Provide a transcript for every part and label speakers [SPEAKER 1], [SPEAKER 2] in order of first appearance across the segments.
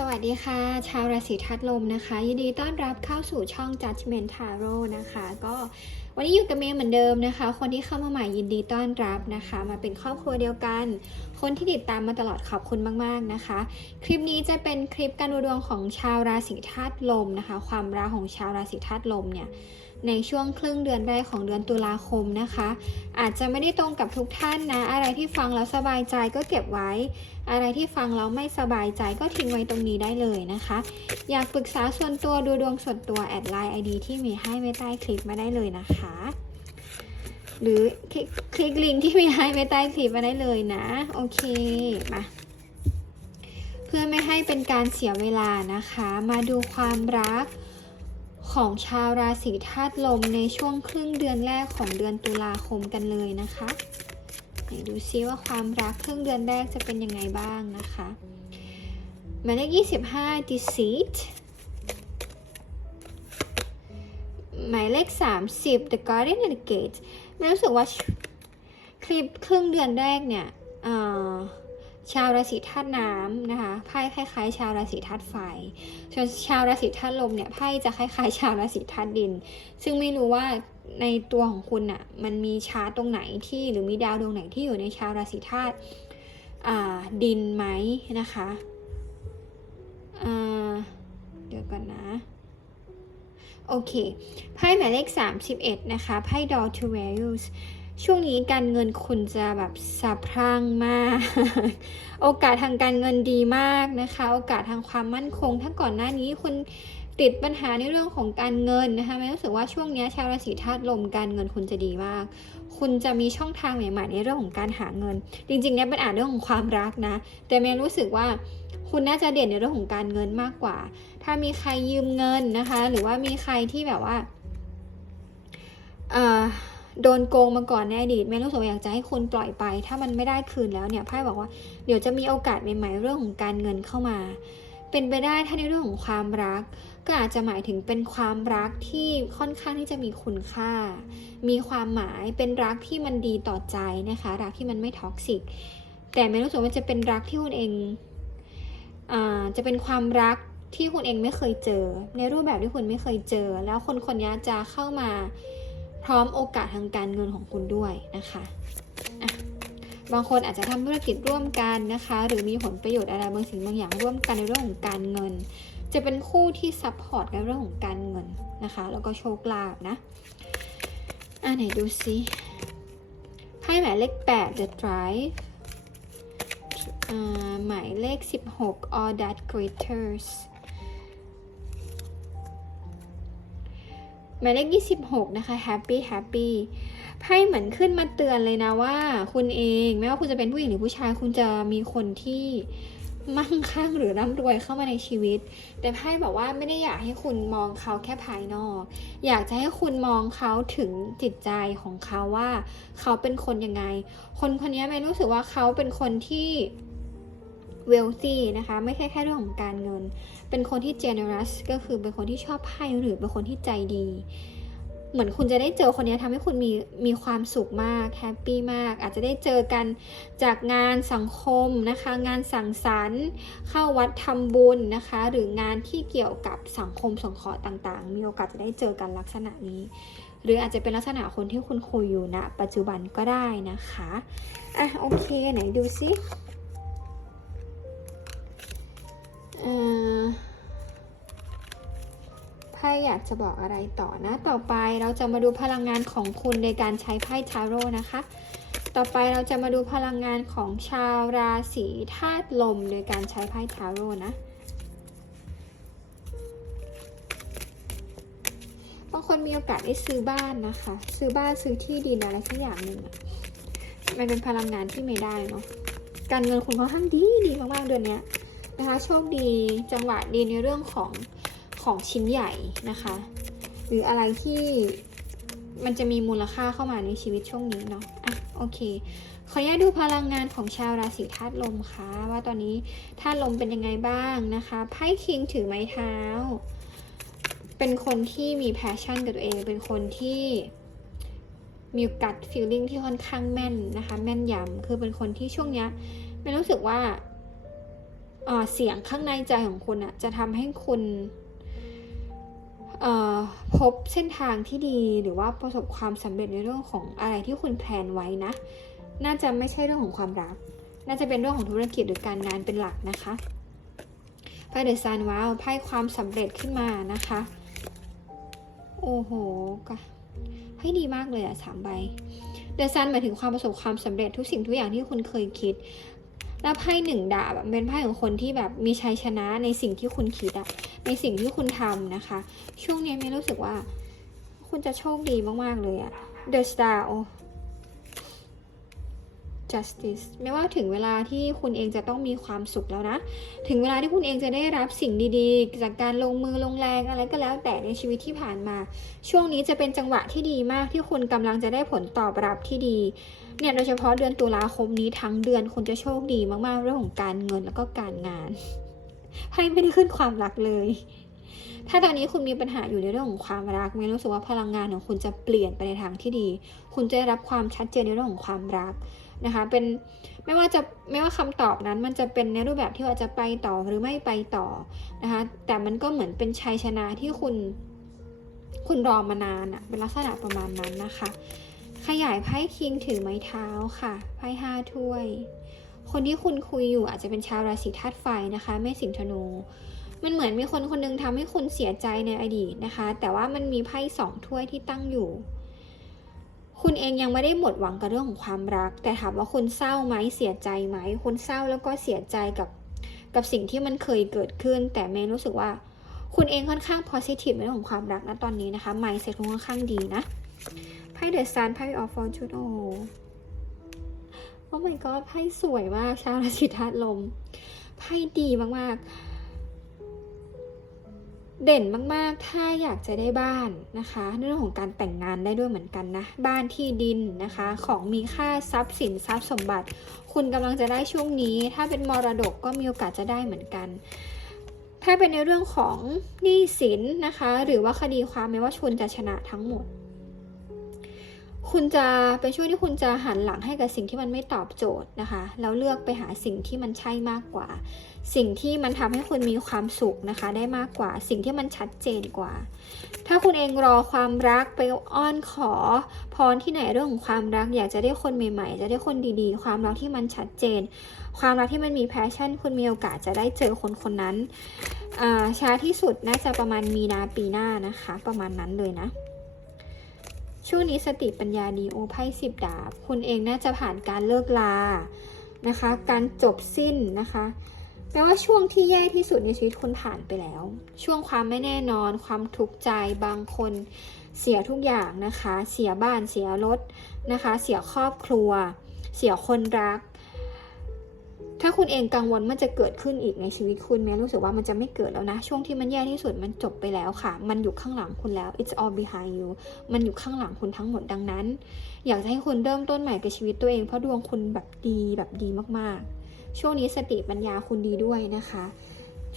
[SPEAKER 1] สวัสดีค่ะ ชาวราศีธาตุลมนะคะ ยินดีต้อนรับเข้าสู่ช่อง Judgment Tarot นะคะ ก็วันนี้อยู่กับเมย์เหมือนเดิมนะคะ คนที่เข้ามาใหม่ยินดีต้อนรับนะคะ มาเป็นครอบครัวเดียวกัน คนที่ติดตามมาตลอดขอบคุณมากๆนะคะ คลิปนี้จะเป็นคลิปการดูดวงของชาวราศีธาตุลมนะคะ ความรักของชาวราศีธาตุลมเนี่ย ในช่วงครึ่งเดือนแรกของเดือนตุลาคมนะคะ อาจจะไม่ได้ตรงกับทุกท่านนะ อะไรที่ฟังแล้วสบายใจก็เก็บไว้ อะไรที่ฟังแล้วไม่สบายใจก็ทิ้งไว้ตรงนี้ได้เลยนะคะ อยากปรึกษาส่วนตัวดูดวงส่วนตัวแอดไลน์ไอดีที่มีให้ไว้ใต้คลิปมาได้เลยนะคะ หรือคลิกคลิกลิงก์ที่มีให้ไว้ใต้คลิปมาได้เลยนะ โอเคมาเพื่อไม่ให้เป็นการเสียเวลานะคะ มาดูความรัก ของชาวราศีธาตุลมในช่วงครึ่งเดือนแรกของเดือนตุลาคมกันเลยนะคะไหนดูซิว่าความรักครึ่งเดือนแรกจะเป็นยังไงบ้างนะคะหมายเลข25 deceit หมายเลข 30 the guardian and the gate ไม่รู้สึกว่าคลิปครึ่งเดือนแรกเนี่ยอ่อ ชาวราศีธาตุน้ำนะคะไพ่คล้ายๆ ชาวราศีธาตุไฟส่วนชาวราศีธาตุลมเนี่ยไพ่จะคล้ายๆ ชาวราศีธาตุดิน ซึ่งไม่รู้ว่าในตัวของคุณอะ่ะมันมีชาร์ตตรงไหนที่หรือมีดาวดวงไหนที่อยู่ในชาวราศีธาตุดินไหมนะคะเดี๋ยวกันนะโอเค ไพ่หมายเลข 31 นะคะ ไพ่ Door to Values ช่วงนี้การเงินคุณจะแบบสะพรั่งมาก โอกาสทางการเงินดีมากนะคะ โอกาสทางความมั่นคง ถ้าก่อนหน้านี้คุณติดปัญหาในเรื่องของการเงินนะคะไม่รู้สึกว่าช่วงนี้ชาวราศีธาตุลมการเงินคุณจะดีมาก คุณจะมีช่องทางใหม่ๆในเรื่องของการหาเงิน จริงๆเนี่ยเป็นอ่านเรื่องของความรักนะ แต่เมย์รู้สึกว่าคุณน่าจะเด่นในเรื่องของการเงินมากกว่า ถ้ามีใครยืมเงินนะคะ หรือว่ามีใครที่แบบว่า เอ่อ โดนโกงมาก่อนในอดีตไม่รู้สึกว่าอยากจะให้คุณปล่อยไป ถ้ามันไม่ได้คืนแล้วเนี่ยไพ่บอกว่าเดี๋ยวจะมีโอกาสใหม่ๆเรื่องของการเงินเข้ามา เป็นไปได้ถ้าในเรื่องของความรัก ก็อาจจะหมายถึงเป็นความรักที่ค่อนข้างที่จะมีคุณค่า มีความหมายเป็นรักที่มันดีต่อใจนะคะ รักที่มันไม่ท็อกซิกแต่ไม่รู้สึกว่าจะเป็นรักที่คุณเองอ่าจะเป็นความรักที่คุณเองไม่เคยเจอ ในรูปแบบที่คุณไม่เคยเจอ แล้วคนคนนี้จะเข้ามา พร้อมโอกาสทางการเงินของคุณด้วยนะคะะบางคนอาจจะทำธุรกิจร่วมกันนะคะ หรือมีผลประโยชน์อะไรบางสิ่งบางอย่างร่วมกันในเรื่องของการเงิน จะเป็นคู่ที่ซัพพอร์ตในเรื่องของการเงินนะคะ แล้วก็โชคลาภนะอะไหนดูซิไพ่หมายเลข8 The Drive หมายเลข 16 All That Glitters หมายเลข 26 นะคะ Happy Happy ไพ่เหมือนขึ้นมาเตือนเลยนะว่า คุณเองไม่ว่าคุณจะเป็นผู้หญิงหรือผู้ชาย คุณจะมีคนที่มั่งคั่งหรือร่ำรวยเข้ามาในชีวิต แต่ไพ่บอกว่าไม่ได้อยากให้คุณมองเขาแค่ภายนอก อยากจะให้คุณมองเขาถึงจิตใจของเขาว่า เขาเป็นคนยังไง คนคนนี้ไม่รู้สึกว่าเขาเป็นคนที่ wealthy นะคะ ไม่ใช่แค่เรื่องของการเงิน เป็นคนที่ generous ก็คือเป็นคนที่ชอบให้หรือเป็นคนที่ใจดี เหมือนคุณจะได้เจอคนนี้ทำให้คุณมีมีความสุขมากแฮปปี้มาก อาจจะได้เจอกันจากงานสังคมนะคะ งานสังสรรค์ เข้าวัดทำบุญนะคะ หรืองานที่เกี่ยวกับสังคมสงเคราะห์ต่าง ๆ มีโอกาสจะได้เจอกันลักษณะนี้หรืออาจจะเป็นลักษณะคนที่คุณคุยอยู่ณนะปัจจุบันก็ได้นะคะ อะ โอเค ไหนดูซิ ไพ่อยากจะบอกอะไรต่อนะ ต่อไปเราจะมาดูพลังงานของคุณในการใช้ไพ่ทาโร่นะคะ ต่อไปเราจะมาดูพลังงานของชาวราศีธาตุลมโดยการใช้ไพ่ทาโร่นะบางคนมีโอกาสได้ซื้อบ้านนะคะ ซื้อบ้านซื้อที่ดินอะไรสักอย่างหนึ่งมันเป็นพลังงานที่ไม่ได้เนาะการเงินคุณค่อนข้างดีดีมากๆเดือนเนี้ย นะคะโชคดีจังหวะดีในเรื่องของของชิ้นใหญ่นะคะ หรืออะไรที่มันจะมีมูลค่าเข้ามาในชีวิตช่วงนี้เนาะอะโอเค ขออนุญาตดูพลังงานของชาวราศีธาตุลมค่ะ ว่าตอนนี้ธาตุลมเป็นยังไงบ้างนะคะไพ่คิงถือไม้เท้า เป็นคนที่มีแพชชั่นกับตัวเอง เป็นคนที่มีกัดฟีลลิ่งที่ค่อนข้างแม่นนะคะ แม่นยำคือเป็นคนที่ช่วงเนี้ยไม่รู้สึกว่า เสียงข้างในใจของคุณอะจะทำให้คุณพบเส้นทางที่ดีหรือว่าประสบความสำเร็จในเรื่องของอะไรที่คุณแพลนไว้นะ น่าจะไม่ใช่เรื่องของความรัก น่าจะเป็นเรื่องของธุรกิจหรือการงานเป็นหลักนะคะไพ่เดอะซันว้าวไพ่ความสำเร็จขึ้นมานะคะ โอ้โหก็ให้ดีมากเลยอะสามใบเดอะซันหมายถึงความประสบความสำเร็จทุกสิ่งทุกอย่างที่คุณเคยคิด แล้วไพ่หนึ่งดาบเป็นไพ่ของคนที่แบบมีชัยชนะในสิ่งที่คุณคิดอะในสิ่งที่คุณทำนะคะ ช่วงนี้ไม่รู้สึกว่า คุณจะโชคดีมาก ๆ เลยอะ The Star โอ้ justice ไม่ว่าถึงเวลาที่คุณเองจะต้องมีความสุขแล้วนะ ถึงเวลาที่คุณเองจะได้รับสิ่งดีๆ จากการลงมือลงแรงอะไรก็แล้วแต่ในชีวิตที่ผ่านมา ช่วงนี้จะเป็นจังหวะที่ดีมากที่คุณกำลังจะได้ผลตอบรับที่ดี เนี่ยโดยเฉพาะเดือนตุลาคมนี้ทั้งเดือนคุณจะโชคดีมากๆเรื่องของการเงินแล้วก็การงานไพ่ไม่ได้ขึ้นความรักเลย ถ้าตอนนี้คุณมีปัญหาอยู่ในเรื่องของความรักเมย์รู้สึกว่าพลังงานของคุณจะเปลี่ยนไปในทางที่ดี คุณจะได้รับความชัดเจนในเรื่องของความรักนะคะ เป็นไม่ว่าจะไม่ว่าคำตอบนั้น มันจะเป็นในรูปแบบที่ว่าจะไปต่อหรือไม่ไปต่อนะคะ แต่มันก็เหมือนเป็นชัยชนะที่คุณ คุณรอมานานอะเป็นลักษณะประมาณนั้นนะคะ ขยายไพ่คิงถือไม้เท้าค่ะ ไพ่ห้าถ้วย คนที่คุณคุยอยู่อาจจะเป็นชาวราศีธาตุไฟนะคะไม่สิงธนู มันเหมือนมีคนคนหนึงทำให้คุณเสียใจในอดีตนะคะ แต่ว่ามันมีไพ่สองถ้วยที่ตั้งอยู่ คุณเองยังไม่ได้หมดหวังกับเรื่องของความรัก แต่ถามว่าคุณเศร้าไหมเสียใจไหมคุณเศร้าแล้วก็เสียใจกับกับสิ่งที่มันเคยเกิดขึ้น แต่เมย์รู้สึกว่าคุณเองค่อนข้าง positive ในเรื่องของความรักนะตอนนี้นะคะ mindset คุณค่อนข้างดีนะ ไพ่เดอะซันไพ่ออฟฟอร์จูนโอโอ้ my god ไพ่สวยมาก ชาวราศีธาตุลม ไพ่ดีมากๆ เด่นมากๆ ถ้าอยากจะได้บ้านนะคะในเรื่องของการแต่งงานได้ด้วยเหมือนกันนะ บ้านที่ดินนะคะ ของมีค่าทรัพย์สินทรัพย์สมบัติ คุณกำลังจะได้ช่วงนี้ ถ้าเป็นมรดกก็มีโอกาสจะได้เหมือนกันถ้าเป็นในเรื่องของหนี้สินนะคะ หรือว่าคดีความไม่ว่าชนจะชนะทั้งหมด คุณจะเป็นช่วงที่คุณจะหันหลังให้กับสิ่งที่มันไม่ตอบโจทย์นะคะแล้วเลือกไปหาสิ่งที่มันใช่มากกว่า สิ่งที่มันทำให้คุณมีความสุขนะคะ ได้มากกว่า สิ่งที่มันชัดเจนกว่า ถ้าคุณเองรอความรักไปอ้อนขอพรที่ไหนเรื่องของความรัก อยากจะได้คนใหม่ๆ จะได้คนดีๆ ความรักที่มันชัดเจน ความรักที่มันมีแพชชั่น คุณมีโอกาสจะได้เจอคนคนนั้นอ่าช้าที่สุดน่าจะประมาณมีนาปีหน้านะคะ ประมาณนั้นเลยนะ ช่วงนี้สติปัญญาดีโอไพ่สิบดาบ คุณเองน่าจะผ่านการเลิกลานะคะ การจบสิ้นนะคะแปลว่าช่วงที่แย่ที่สุดในชีวิตคุณผ่านไปแล้ว ช่วงความไม่แน่นอน ความทุกข์ใจบางคนเสียทุกอย่างนะคะ เสียบ้านเสียรถนะคะ เสียครอบครัว เสียคนรัก ถ้าคุณเองกังวลมันจะเกิดขึ้นอีกในชีวิตคุณแม้รู้สึกว่ามันจะไม่เกิดแล้วนะ ช่วงที่มันแย่ที่สุดมันจบไปแล้วค่ะ มันอยู่ข้างหลังคุณแล้ว it's all behind you มันอยู่ข้างหลังคุณทั้งหมดดังนั้น อยากจะให้คุณเริ่มต้นใหม่กับชีวิตตัวเองเพราะดวงคุณแบบดีแบบดีมากๆ ช่วงนี้สติปัญญาคุณดีด้วยนะคะ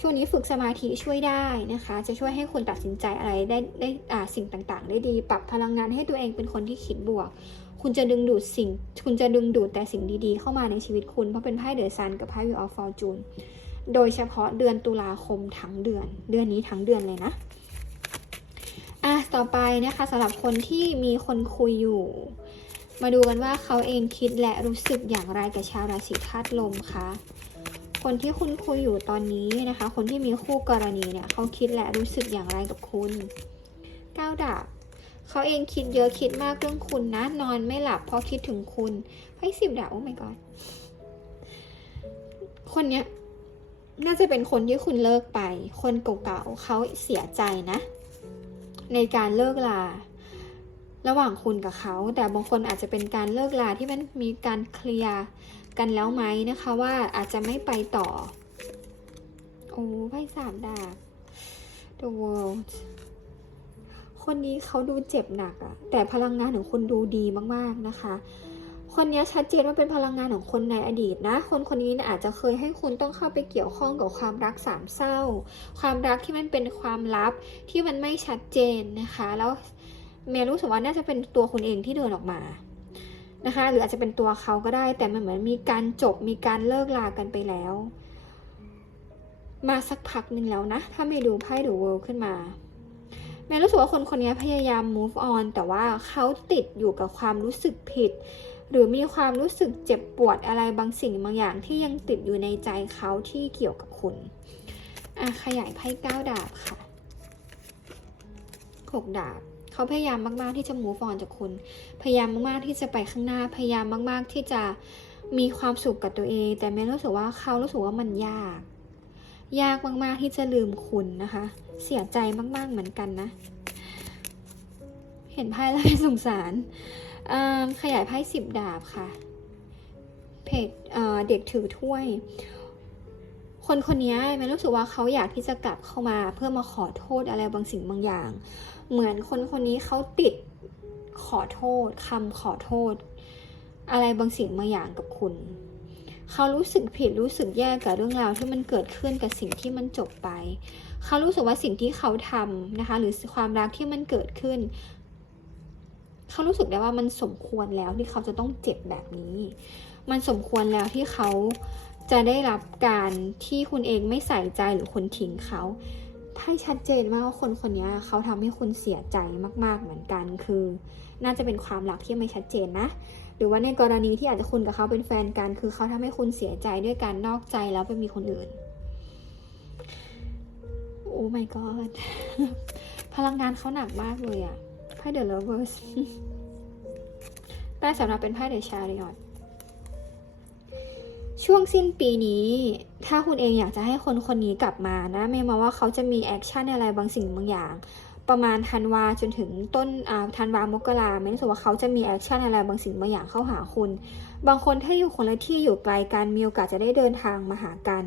[SPEAKER 1] ช่วงนี้ฝึกสมาธิช่วยได้นะคะ จะช่วยให้คุณตัดสินใจอะไรได้ได้อ่าสิ่งต่างๆ ได้ดี ปรับพลังงานให้ตัวเองเป็นคนที่คิดบวก คุณจะดึงดูดสิ่ง คุณจะดึงดูดแต่สิ่งดีๆ เข้ามาในชีวิตคุณ เพราะเป็นไพ่เดอะซันกับไพ่วิวออฟฟอร์จูน โดยเฉพาะเดือนตุลาคมทั้งเดือน เดือนนี้ทั้งเดือนเลยนะ อะ ต่อไปนะคะสำหรับคนที่มีคนคุยอยู่ มาดูกันว่าเขาเองคิดและรู้สึกอย่างไรกับชาวราศีธาตุลมคะ คนที่คุณคุยอยู่ตอนนี้นะคะ คนที่มีคู่กรณีเนี่ยเขาคิดและรู้สึกอย่างไรกับคุณก้าวดาบ เขาเองคิดเยอะคิดมากเรื่องคุณนะ นอนไม่หลับเพราะคิดถึงคุณไพ่สิบดาบโอ้ my god คนเนี้ยน่าจะเป็นคนที่คุณเลิกไป คนเก่าๆเขาเสียใจนะ ในการเลิกลา ระหว่างคุณกับเขา แต่บางคนอาจจะเป็นการเลิกลาที่มันมีการเคลียร์กันแล้วไหมนะคะว่าอาจจะไม่ไปต่อ โอ้ไพ่สามดาบ The World คนนี้เขาดูเจ็บหนักอะแต่พลังงานของคุณดูดีมากๆนะคะ คนนี้ชัดเจนว่าเป็นพลังงานของคนในอดีตนะ คนคนนี้นี่ยอาจจะเคยให้คุณต้องเข้าไปเกี่ยวข้องกับความรักสามเศร้า ความรักที่มันเป็นความลับที่มันไม่ชัดเจนนะคะ แล้วเมย์รู้สึกว่าน่าจะเป็นตัวคุณเองที่เดินออกมานะคะ หรืออาจจะเป็นตัวเขาก็ได้ แต่มันเหมือนมีการจบมีการเลิกลากันไปแล้ว มาสักพักหนึ่งแล้วนะ ถ้าไม่ดูไพ่ดูเวิลด์ขึ้นมา แม่รู้สึกว่าคนคนนี้พยายาม move on แต่ว่าเขาติดอยู่กับความรู้สึกผิด หรือมีความรู้สึกเจ็บปวดอะไรบางสิ่งบางอย่างที่ยังติดอยู่ในใจเขาที่เกี่ยวกับคุณอะขยายไพ่เก้าดาบค่ะหกดาบเขาพยายามมากๆที่จะ move on จากคุณ พยายามมากๆที่จะไปข้างหน้า พยายามมากๆที่จะมีความสุขกับตัวเอง แต่แม่รู้สึกว่าเขารู้สึกว่ามันยาก ยากมากๆที่จะลืมคุณนะคะ เสียใจมาก ๆ เหมือนกันนะ เห็นไพ่แล้วสงสาร ขยายไพ่สิบดาบค่ะ เพจเด็กถือถ้วย คนคนนี้แม่รู้สึกว่าเขาอยากที่จะกลับเข้ามา เพื่อมาขอโทษอะไรบางสิ่งบางอย่าง เหมือนคนคนนี้เขาติดขอโทษคำขอโทษ อะไรบางสิ่งบางอย่างกับคุณ เขารู้สึกผิดรู้สึกแย่กับเรื่องราวที่มันเกิดขึ้นกับสิ่งที่มันจบไป เขารู้สึกว่าสิ่งที่เขาทำนะคะ หรือความรักที่มันเกิดขึ้น เขารู้สึกได้ว่ามันสมควรแล้วที่เขาจะต้องเจ็บแบบนี้ มันสมควรแล้วที่เขาจะได้รับการที่คุณเองไม่ใส่ใจหรือคนทิ้งเขา ไพ่ชัดเจนมากว่าคนคนนี้เขาทำให้คุณเสียใจมาก ๆเหมือนกัน คือ น่าจะเป็นความรักที่ไม่ชัดเจนนะ หรือว่าในกรณีที่อาจจะคุณกับเขาเป็นแฟนกัน คือเขาทำให้คุณเสียใจด้วยการนอกใจแล้วไปมีคนอื่น โอ้ my god พลังงานเขาหนักมากเลยอะไพ่ The Lovers แต่สำหรับเป็นไพ่ The Chariot ช่ ช่วงสิ้นปีนี้ ถ้าคุณเองอยากจะให้คนคนนี้กลับมานะไม่มาว่าเขาจะมีแอคชั่นอะไรบางสิ่งบางอย่าง ประมาณธันวาจนถึงต้นธันวามกราไม่รู้สึกว่าเขาจะมีแอคชั่นอะไรบางสิ่งบางอย่างเข้าหาคุณ บางคนถ้าอยู่คนละที่อยู่ไกลกันมีโอกาสจะได้เดินทางมาหากัน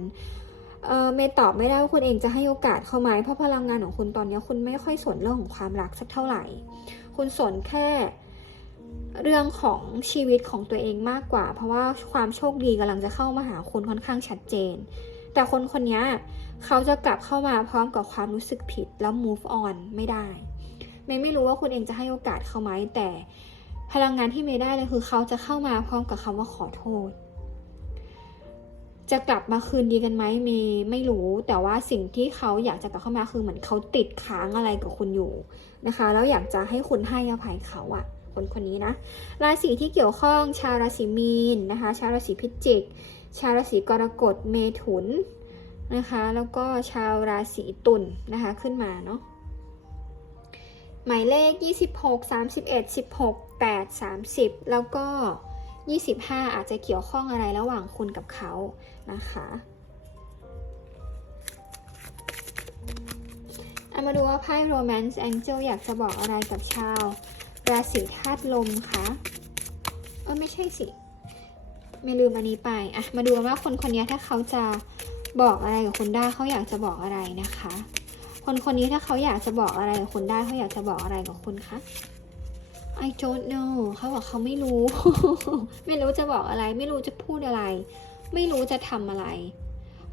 [SPEAKER 1] เออเมย์ตอบไม่ได้ว่าคุณเองจะให้โอกาสเขาไหมเพราะพลังงานของคุณตอนนี้คุณไม่ค่อยสนเรื่องของความรักสักเท่าไหร่ คุณสนแค่ เรื่องของชีวิตของตัวเองมากกว่า เพราะว่าความโชคดีกำลังจะเข้ามาหาคุณค่อนข้างชัดเจน แต่คนคนนี้เขาจะกลับเข้ามาพร้อมกับความรู้สึกผิดแล้ว move on ไม่ได้เมย์ไม่รู้ว่าคุณเองจะให้โอกาสเขาไหมแต่พลังงานที่เมย์ได้เลยคือเขาจะเข้ามาพร้อมกับคำว่าขอโทษ จะกลับมาคืนดีกันไหมเมย์ไม่รู้ แต่ว่าสิ่งที่เขาอยากจะกลับเข้ามาคือเหมือนเขาติดค้างอะไรกับคุณอยู่นะคะ แล้วอยากจะให้คุณให้อภัยเขาอะ คนคนนี้นะ ราศีที่เกี่ยวข้องชาวราศีมีนนะคะ ชาวราศีพิจิก ชาวราศีกรกฎเมถุนนะคะ แล้วก็ชาวราศีตุลนนะคะขึ้นมาเนาะหมายเลข 26 31 16 8 30 แล้วก็ 25 อาจจะเกี่ยวข้องอะไรระหว่างคุณกับเขานะคะเอามาดูว่าไพ่ Romance Angel อยากจะบอกอะไรกับชาว ราศีธาตุลมคะเออไม่ใช่สิ ไม่ลืมอันนี้ไปอะมาดูกันว่าคนคนนี้ถ้าเขาจะบอกอะไรกับคุณได้เขาอยากจะบอกอะไรนะคะ คนคนนี้ถ้าเขาอยากจะบอกอะไรกับคุณได้เขาอยากจะบอกอะไรกับคุณคะ I don't know เขาบอกเขาไม่รู้ ไม่รู้จะบอกอะไร ไม่รู้จะพูดอะไร ไม่รู้จะทำอะไร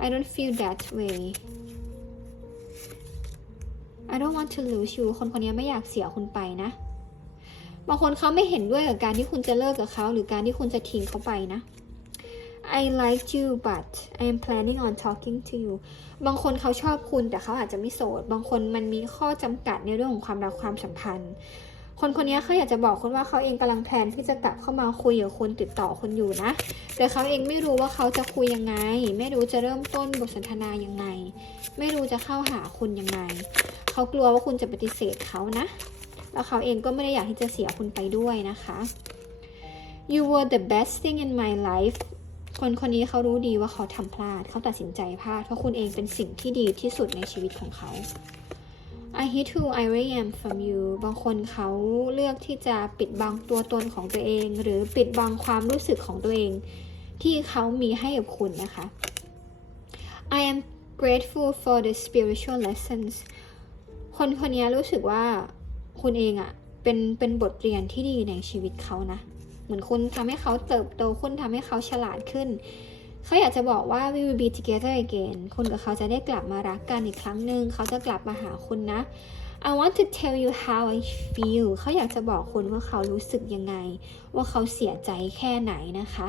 [SPEAKER 1] I don't feel that way I don't want to lose you คนคนนี้ไม่อยากเสียคุณไปนะ บางคนเขาไม่เห็นด้วยกับการที่คุณจะเลิกกับเขาหรือการที่คุณจะทิ้งเขาไปนะ I like you but I am planning on talking to you บางคนเขาชอบคุณแต่เขาอาจจะไม่โสด บางคนมันมีข้อจำกัดในเรื่องของความรักความสัมพันธ์ คนคนนี้เขาอยากจะบอกคุณว่าเขาเองกำลังแพลนที่จะกลับเข้ามาคุยกับคุณติดต่อคุณอยู่นะ แต่เขาเองไม่รู้ว่าเขาจะคุยยังไง ไม่รู้จะเริ่มต้นบทสนทนายังไง ไม่รู้จะเข้าหาคุณยังไง เขากลัวว่าคุณจะปฏิเสธเขานะ แล้วเขาเองก็ไม่ได้อยากที่จะเสียคุณไปด้วยนะคะ you were the best thing in my life คนคนนี้เขารู้ดีว่าเขาทำพลาด เขาตัดสินใจพลาด เพราะคุณเองเป็นสิ่งที่ดีที่สุดในชีวิตของเขา I hate who I really am from you บางคนเขาเลือกที่จะปิดบังตัวตนของตัวเอง หรือปิดบังความรู้สึกของตัวเอง ที่เขามีให้กับคุณนะคะ I am grateful for the spiritual lessons คนคนนี้รู้สึกว่า คุณเองอะเป็นเป็นบทเรียนที่ดีในชีวิตเขานะ เหมือนคุณทำให้เขาเติบโตคุณทำให้เขาฉลาดขึ้น เขาอยากจะบอกว่า we will be together again คุณกับเขาจะได้กลับมารักกันอีกครั้งหนึ่งเขาจะกลับมาหาคุณนะ I want to tell you how I feel เขาอยากจะบอกคุณว่าเขารู้สึกยังไง ว่าเขาเสียใจแค่ไหนนะคะ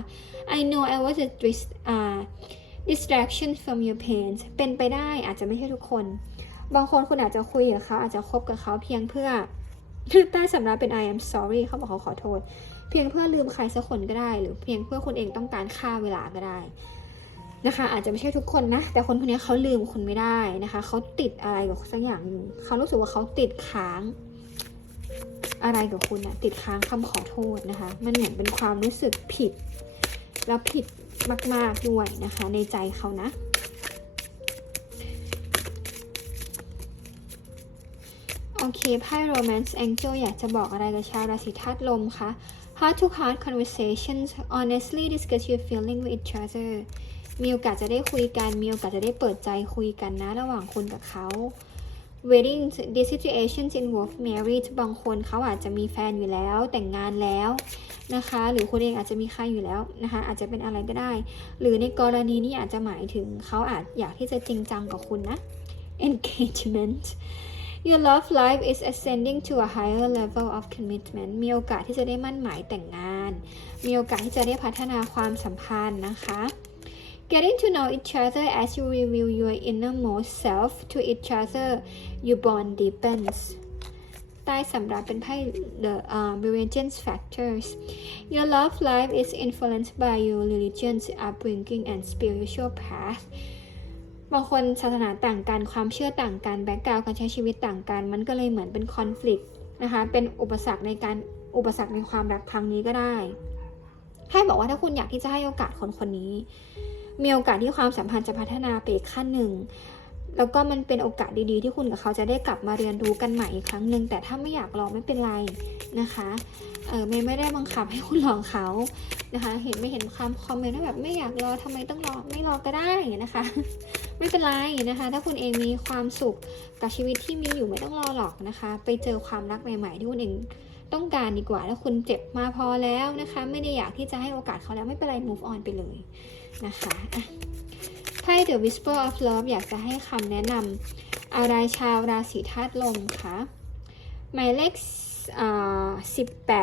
[SPEAKER 1] I know I was a uh, distraction from your pain เป็นไปได้อาจจะไม่ใช่ทุกคน บางคนคุณอาจจะคุยกับเขาอาจจะคบกับเขาเพียงเพื่อ ใต้สำรับเป็น I am sorry เขาบอกเขาขอโทษ เพียงเพื่อลืมใครสักคนก็ได้ หรือเพียงเพื่อคุณเองต้องการฆ่าเวลาก็ได้นะคะ อาจจะไม่ใช่ทุกคนนะ แต่คนคนนี้เขาลืมคุณไม่ได้นะคะเขาติดอะไรกับสักอย่างหนึ่งเขารู้สึกว่าเขาติดค้าง อะไรกับคุณอะติดค้างคำขอโทษนะคะ มันเหมือนเป็นความรู้สึกผิด แล้วผิดมาก ๆด้วยนะคะ ในใจเขานะ โอเคไพ่ Romance Angel อยากจะบอกอะไรกับชาวราศีธาตุลมคะ Heart to heart conversations honestly discuss your feeling with each other มีโอกาสจะได้คุยกัน มีโอกาสจะได้เปิดใจคุยกันนะระหว่างคุณกับเขา wedding this situations involve marriage บางคนเขาอาจจะมีแฟนอยู่แล้วแต่งงานแล้วนะคะ หรือคุณเองอาจจะมีใครอยู่แล้วนะคะ อาจจะเป็นอะไรก็ได้ หรือในกรณีนี้อาจจะหมายถึงเขาอาจอยากที่จะจริงจังกับคุณนะ engagement Your love life is ascending to a higher level of commitment มีโอกาสที่จะได้มั่นหมายแต่งงาน มีโอกาสที่จะได้พัฒนาความสัมพันธ์นะคะ Getting to know each other as you reveal your innermost self to each other your bond deepens ใต้สำรับเป็นไพ่ the uh, religious factors Your love life is influenced by your religion's upbringing and spiritual path บางคนศาสนาต่างกันความเชื่อต่างกันแบ็กกราวการใช้ชีวิตต่างกัน มันก็เลยเหมือนเป็นคอน FLICT นะคะเป็นอุปสรรคในการอุปสรรคในความรักครั้งนี้ก็ได้ให้บอกว่าถ้าคุณอยากที่จะให้โอกาสคนคนนี้ มีโอกาสที่ความสัมพันธ์จะพัฒนาไปอีกขั้นหนึ่ง แล้วก็มันเป็นโอกาสดีๆ ที่คุณกับเขาจะได้กลับมาเรียนรู้กันใหม่อีกครั้งหนึ่งแต่ถ้าไม่อยากรอไม่เป็นไรนะคะเออเมย์ไม่ได้บังคับให้คุณรอเขานะคะ เห็นไม่เห็นคำคอมเมนต์ว่าแบบไม่อยากรอทำไมต้องรอไม่รอก็ได้นะคะ ไม่เป็นไรนะคะ ถ้าคุณเองมีความสุขกับชีวิตที่มีอยู่ไม่ต้องรอหรอกนะคะ ไปเจอความรักใหม่ๆที่คุณเองต้องการดีกว่าถ้าคุณเจ็บมาพอแล้วนะคะ ไม่ได้อยากที่จะให้โอกาสเขาแล้วไม่เป็นไร move on ไปเลยนะคะ ไพ่ The Whisper of Love อยากจะให้คำแนะนำอะไรชาวราศีธาตุลมคะหมายเลขอ่า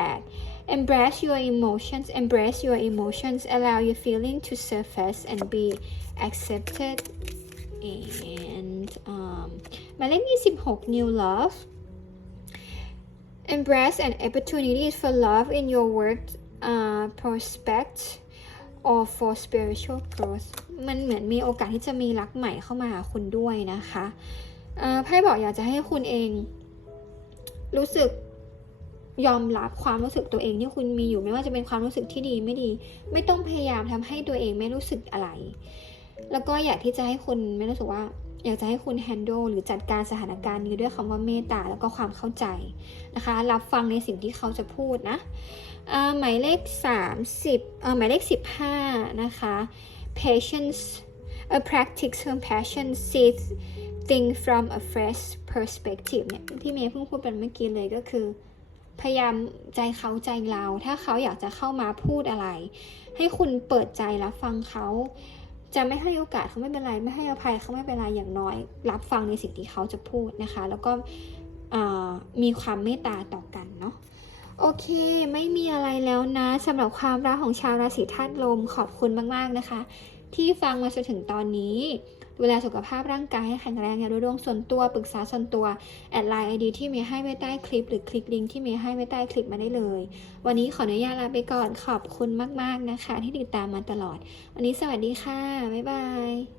[SPEAKER 1] 18 embrace your emotions embrace your emotions allow your feeling to surface and be accepted and um หมายเลข26 new love embrace an opportunities for love in your work uh, prospect or for spiritual growth มันเหมือนมีโอกาสที่จะมีรักใหม่เข้ามาหาคุณด้วยนะคะไพ่บอกอยากจะให้คุณเอง รู้สึกยอมรับความรู้สึกตัวเองที่คุณมีอยู่ไม่ว่าจะเป็นความรู้สึกที่ดีไม่ดี ไม่ต้องพยายามทำให้ตัวเองไม่รู้สึกอะไร แล้วก็อยากที่จะให้คุณไม่รู้สึกว่า อยากจะให้คุณ handle หรือจัดการสถานการณ์นี้ด้วยคำว่าเมตตาแล้วก็ความเข้าใจนะคะ รับฟังในสิ่งที่เขาจะพูดนะหมายเลข 30เอ่อหมายเลข 15 นะคะ patience a practice compassion see things from a fresh perspective เนี่ยที่เมย์เพิ่งพูดไปเมื่อกี้เลยก็คือ พยายามใจเขาใจเรา ถ้าเขาอยากจะเข้ามาพูดอะไร ให้คุณเปิดใจรับฟังเขา จะไม่ให้โอกาสเขาไม่เป็นไร ไม่ให้อภัยเขาไม่เป็นไรอย่างน้อย รับฟังในสิ่งที่เขาจะพูดนะคะ แล้วก็มีความเมตตาต่อกันเนาะโอเค ไม่มีอะไรแล้วนะสำหรับความรักของชาวราศีธาตุลมขอบคุณมาก ๆ นะคะ ที่ฟังมาจนถึงตอนนี้ ดูแลสุขภาพร่างกายให้แข็งแรงอย่าดูดวงส่วนตัวปรึกษาส่วนตัว แอดไลน์ไอดีที่เมย์ให้ไว้ใต้คลิป หรือคลิกลิงก์ที่เมย์ให้ไว้ใต้คลิปมาได้เลย วันนี้ขออนุญาตลาไปก่อนขอบคุณมาก ๆนะคะ ที่ติดตามมาตลอด วันนี้สวัสดีค่ะบ๊ายบาย